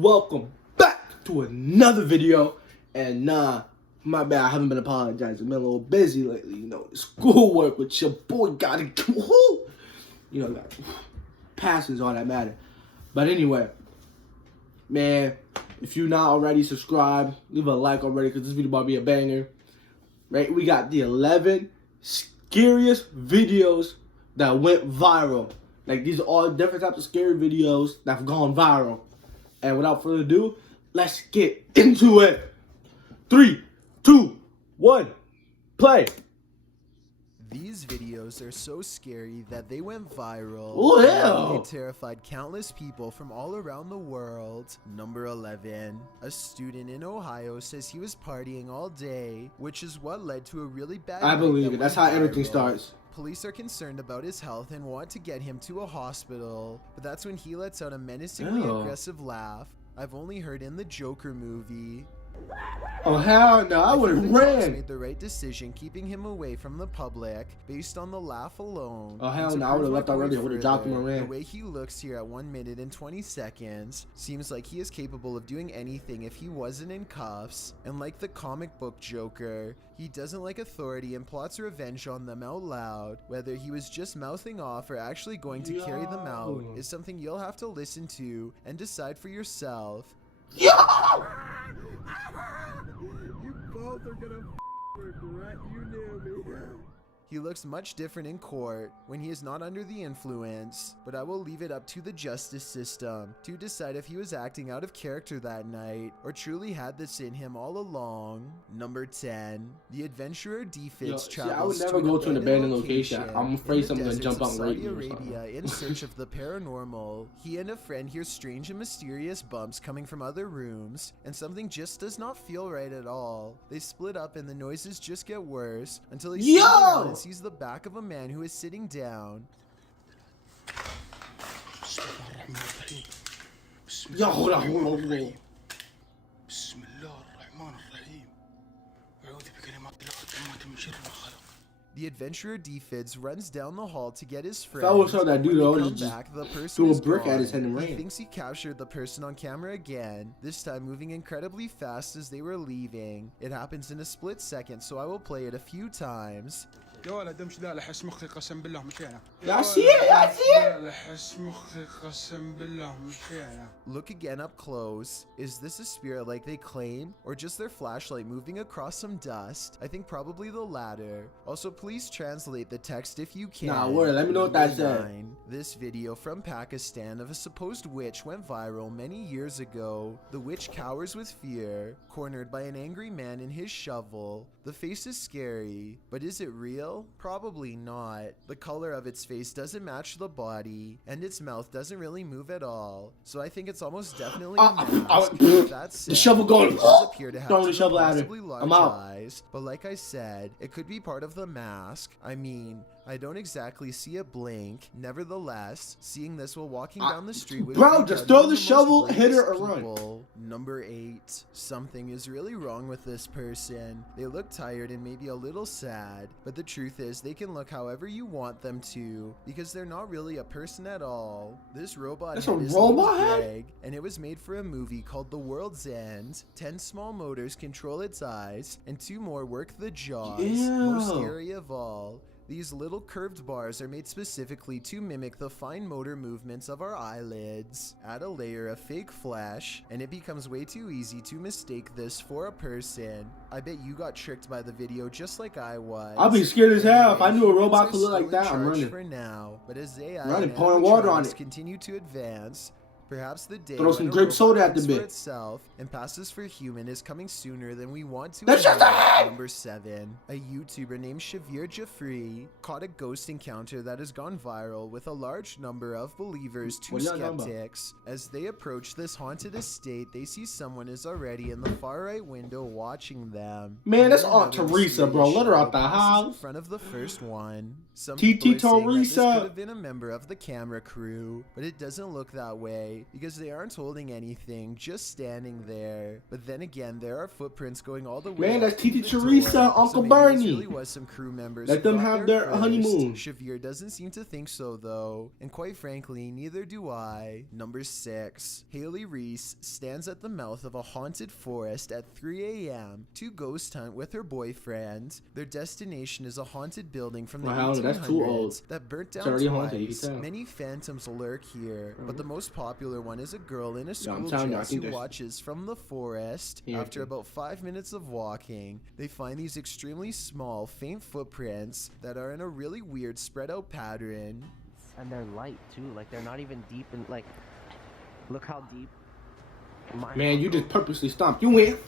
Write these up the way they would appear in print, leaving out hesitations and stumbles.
welcome back to another video. And my bad, I haven't been apologizing. I've been a little busy lately, schoolwork with your boy gotta go. Passes all that matter. But anyway, man, if you're not already subscribed, leave a like already because this video about to be a banger. Right? We got the 11 scariest videos that went viral. Like, these are all different types of scary videos that have gone viral. And without further ado, let's get into it. 3, 2, 1, play. These videos are so scary that they went viral. Oh, yeah. They terrified countless people from all around the world. Number 11. A student in Ohio says he was partying all day, which is what led to a really bad I night believe that it. That's went how everything viral. starts. Police are concerned about his health and want to get him to a hospital, but that's when he lets out a menacingly aggressive laugh I've only heard in the Joker movie. Oh, hell no, I would have The cops ran. made the right decision keeping him away from the public based on the laugh alone. Oh, hell And to no, I would have prove left my already. I point would have dropped him further, and ran. The way he looks here at 1 minute and 20 seconds seems like he is capable of doing anything if he wasn't in cuffs. And like the comic book Joker, he doesn't like authority and plots revenge on them out loud. Whether he was just mouthing off or actually going to carry them out is something you'll have to listen to and decide for yourself. Yo! You both are gonna regret you knew me. He looks much different in court when he is not under the influence, but I will leave it up to the justice system to decide if he was acting out of character that night or truly had this in him all along. Number 10. The adventurer Defits travels I would never go to an abandoned location. I'm afraid in the someone's gonna deserts jump out of and rape Saudi me or something. Arabia in search of the paranormal. He and a friend hear strange and mysterious bumps coming from other rooms, and something just does not feel right at all. They split up and the noises just get worse until he spins around and sees the back of a man who is sitting down. Yo, hold on. The adventurer Defits runs down the hall to get his friend. If I was saw that dude, I When would they have come just back, the person threw a is brick at his gone. head and He ran. thinks he captured the person on camera again, this time moving incredibly fast as they were leaving. It happens in a split second, so I will play it a few times. يا ولد امشي لا لحس مخي قسم بالله مشينا Y'all see it? Y'all see it? لا لحس مخي قسم بالله مشينا. Look again up close. Is this a spirit like they claim, or just their flashlight moving across some dust? I think probably the latter. Also, please translate the text if you can. Nah, word, let me know what that said. 9. This video from Pakistan of a supposed witch went viral many years ago. The witch cowers with fear, cornered by an angry man in his shovel. The face is scary, but is it real? Probably not. The color of its face doesn't match the body, and its mouth doesn't really move at all. So I think it's almost definitely a mask. That said, the shovel going. it does appear to have Throwing the two shovel at her. possibly large I'm out. eyes, but like I said, it could be part of the mask. I mean, I don't exactly see it blink. Nevertheless, seeing this while walking down the street would Bro, be just done throw by the most shovel, hit her, bravest or run. people. Number 8. Something is really wrong with this person. They look tired and maybe a little sad, but the truth is they can look however you want them to because they're not really a person at all. This robot That's head a is robot named head? Greg, and it was made for a movie called The World's End. 10 small motors control its eyes, and 2 more work the jaws. Most Ew. scary of all, these little curved bars are made specifically to mimic the fine motor movements of our eyelids. Add a layer of fake flesh, and it becomes way too easy to mistake this for a person. I bet you got tricked by the video just like I was. I'd be scared as hell if I knew a Humans robot are could look like still in that. I'm charge running. for now, but as AI Running, and pouring water on animatronics it. continue to advance, perhaps the day Throw some when a grape robot soda at the thinks for bit. itself and passes for human is coming sooner than we want to. That's just admit. a- Number 7. A YouTuber named Shavir Jafri caught a ghost encounter that has gone viral with a large number of believers to What y'all talking about? skeptics. As they approach this haunted estate, they see someone is already in the far right window watching them. Man, that's Then Aunt another Teresa, bro. mysterious Let her out shadow the passes in house. front of the first one. Some TT people are saying that this Teresa. could have been a member of the camera crew, but it doesn't look that way. way because they aren't holding anything, just standing there. But then again, there are footprints going all the way. Man, that's up to Titi the Teresa, door. Uncle So maybe Bernie. this really was some crew members. Let who them got have there their first. honeymoon. Shavir doesn't seem to think so though, and quite frankly, neither do I. Number 6. Haley Reese stands at the mouth of a haunted forest at 3 a.m. to ghost hunt with her boyfriend. Their destination is a haunted building from the Wow, 1800s that's too old. that burnt It's down already haunted, you twice. can tell. Many phantoms lurk here, but the most popular one is a girl in a I'm school telling you, I dress think who there's- watches from the forest. Here, After too. about 5 minutes of walking, they find these extremely small, faint footprints that are in a really weird spread out pattern. And they're light too, like they're not even deep and like, look how deep. Man, you just purposely stomped. You win.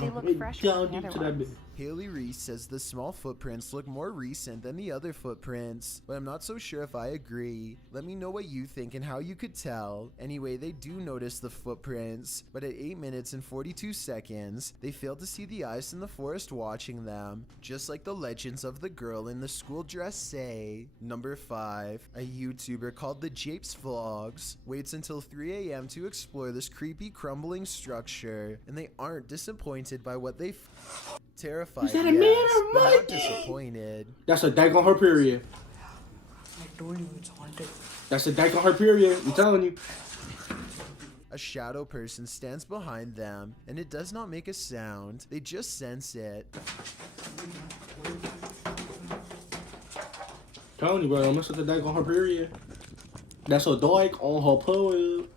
They look fresher Down than the deep other to that ones. bit. Haley Reese says the small footprints look more recent than the other footprints, but I'm not so sure if I agree. Let me know what you think and how you could tell. Anyway, they do notice the footprints, but at 8 minutes and 42 seconds, they fail to see the eyes in the forest watching them, just like the legends of the girl in the school dress say. Number 5, a YouTuber called the Japes Vlogs waits until 3 a.m. to explore this creepy crumbling structure, and they aren't disappointed by what they terrified, Is that a yes, man or but not monkey? disappointed. That's a dyke on her period. I told you it's haunted. That's a dyke on her period. I'm telling you. A shadow person stands behind them, and it does not make a sound. They just sense it. Telling you, bro. Don't mess with the dyke on her period. That's a dyke on her period.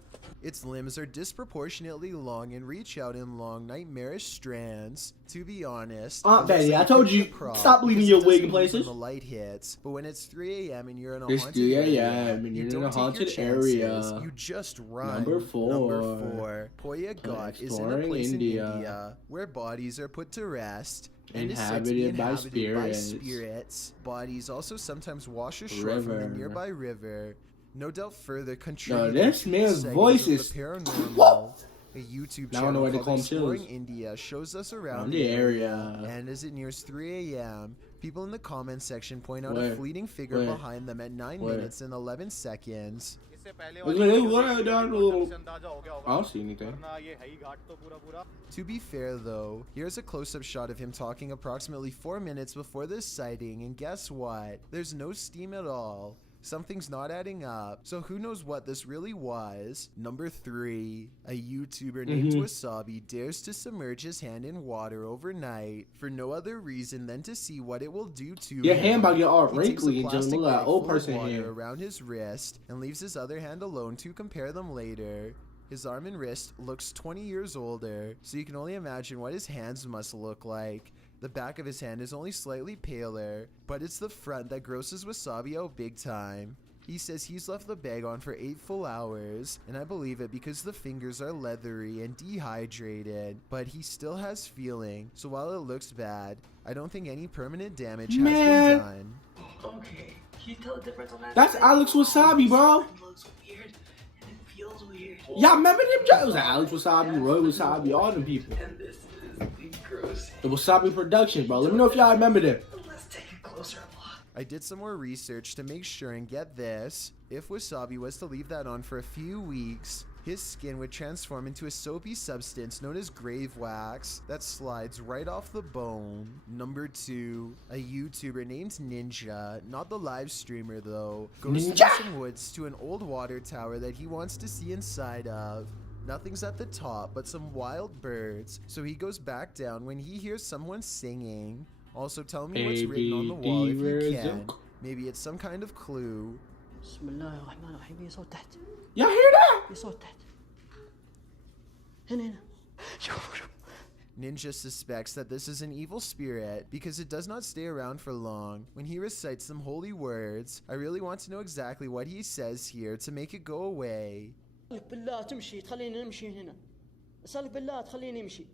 Its limbs are disproportionately long and reach out in long, nightmarish strands. To be honest, Aunt it looks Betty, like I it told could be you, a prop stop leaving because your it wig in doesn't move when places. the light hits, but when it's 3 a.m. and you're in a It's haunted 3 area, a.m. and you you're in don't a take your haunted chances. area. You just run. Number 4. Number 4. Poya Ghat is in a Exploring place India. in India where bodies are put to rest. And is said to Inhabited be by inhabited by spirits. spirits. Bodies also sometimes wash ashore from the River. nearby river. No doubt further contributing this to man's the voice sightings is- of the paranormal. A YouTube Now I know channel why they called call 'em Exploring chillz. India shows us around Around the area. And as it nears 3 a.m., people in the comment section point out Where? a fleeting figure Where? behind them at 9 Where? minutes and 11 seconds. I don't see anything. To be fair though, here's a close-up shot of him talking approximately 4 minutes before this sighting, and guess what? There's no steam at all. Something's not adding up, so who knows what this really was. Number 3, a YouTuber named Wasabi dares to submerge his hand in water overnight for no other reason than to see what it will do to Your him. hand about to get all He takes a wrinkly and just plastic look like bag an old full of person water hand. around his wrist and leaves his other hand alone to compare them later. His arm and wrist looks 20 years older, so you can only imagine what his hands must look like. The back of his hand is only slightly paler, but it's the front that grosses Wasabi out big time. He says he's left the bag on for 8 full hours, and I believe it because the fingers are leathery and dehydrated, but he still has feeling, so while it looks bad, I don't think any permanent damage has Man. been done. Okay, can you tell the difference on that? That's Alex Wasabi, bro. It looks weird and it feels weird. Y'all remember them? It was like Alex Wasabi, Roy Wasabi, all them people. And this is the gross. The Wasabi production, bro. Let me know if y'all remember them. Let's take a closer look. I did some more research to make sure and get this. If Wasabi was to leave that on for a few weeks, his skin would transform into a soapy substance known as grave wax that slides right off the bone. Number 2, a YouTuber named Ninja, not the live streamer though, goes through Ninja! some woods to an old water tower that he wants to see inside of. Nothing's at the top but some wild birds, so he goes back down when he hears someone singing. Also, tell me what's written on the wall if you can. Maybe it's some kind of clue. بسم الله الرحمن الرحيم. هي صوت تحت. Y'all hear that? هي صوت تحت. هنا هنا. شوف شوف. Ninja suspects that this is an evil spirit because it does not stay around for long. When he recites some holy words, I really want to know exactly what he says here to make it go away. أسألك بالله تمشي تخليني نمشي هنا. أسألك بالله تخليني أمشي.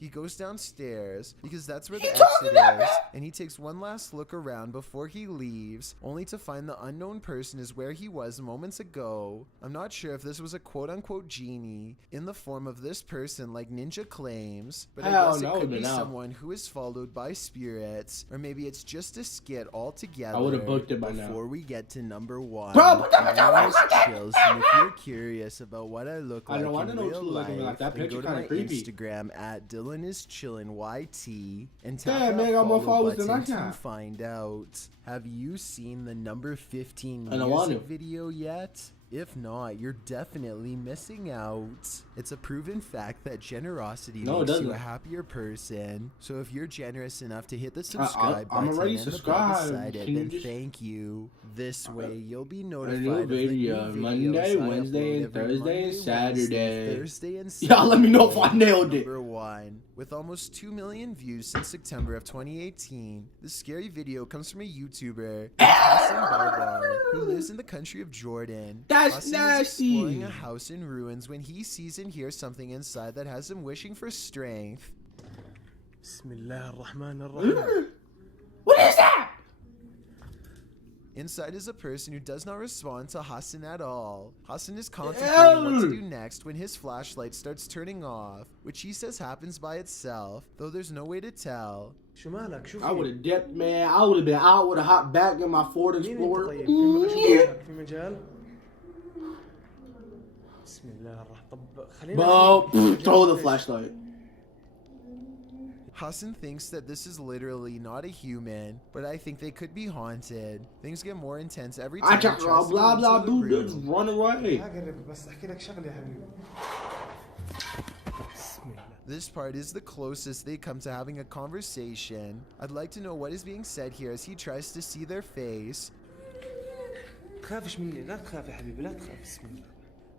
He goes downstairs because that's where the exit is, and he takes one last look around before he leaves, only to find the unknown person is where he was moments ago. I'm not sure if this was a quote-unquote genie in the form of this person like Ninja claims, but I guess it could be someone who is followed by spirits, or maybe it's just a skit altogether. I would have booked it by now. Before we get to number 1, Bro, my name is Chillz, and if you're curious about what I look like don't want to in know what real you look like that life, then picture go to kinda my creepy. Instagram at DylanIsChillinYT and tap Yeah, that man, I got more follow followers than button I to got. find out. Have you seen the number 15 I don't want music to. video yet? If not, you're definitely missing out. It's a proven fact that generosity No, it makes you doesn't. a happier person. So if you're generous enough to hit the subscribe I'm button already and the bell subscribed. beside it, Can you then just- thank you. This way, you'll be A notified new of the video, new Monday, videos I Wednesday, upload and every Thursday, Monday, and Saturday. Wednesday, Thursday, and Y'all let me know if I Saturday. nailed it. Number 1. With almost 2 million views since September of 2018, this scary video comes from a YouTuber, Hassan Barbar, who lives in the country of Jordan. That's Hassan is nasty. exploring a house in ruins when he sees and hears something inside that has him wishing for strength. What is that? Inside is a person who does not respond to Hassan at all. Hassan is contemplating what to do next when his flashlight starts turning off, which he says happens by itself, though there's no way to tell. I would have dipped, man. I would have been out with a hot back in my Ford Explorer. Bro, throw the flashlight. Hassan thinks that this is literally not a human, but I think they could be haunted. Things get more intense every time I he just tries to blah go blah into the blah, just room. run away. This part is the closest they come to having a conversation. I'd like to know what is being said here as he tries to see their face.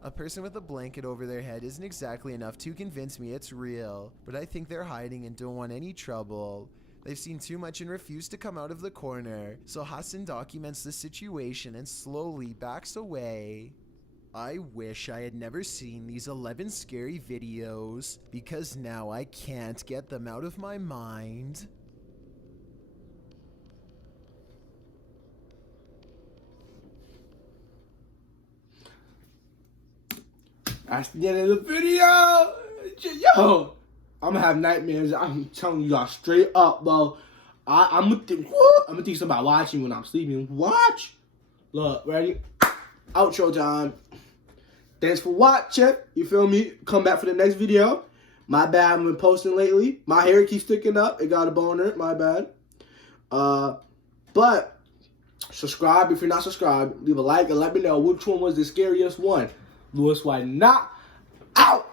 A person with a blanket over their head isn't exactly enough to convince me it's real, but I think they're hiding and don't want any trouble. They've seen too much and refuse to come out of the corner, so Hassan documents the situation and slowly backs away. I wish I had never seen these 11 scary videos, because now I can't get them out of my mind. That's the end of the video. Yo, I'm gonna have nightmares. I'm telling you guys straight up, bro. I'm gonna think something about watching when I'm sleeping. Watch. Look, ready? Outro time. Thanks for watching. You feel me? Come back for the next video. My bad, I haven't been posting lately. My hair keeps sticking up. It got a boner. My bad. But subscribe if you're not subscribed. Leave a like and let me know which one was the scariest one. Luiswhynot out.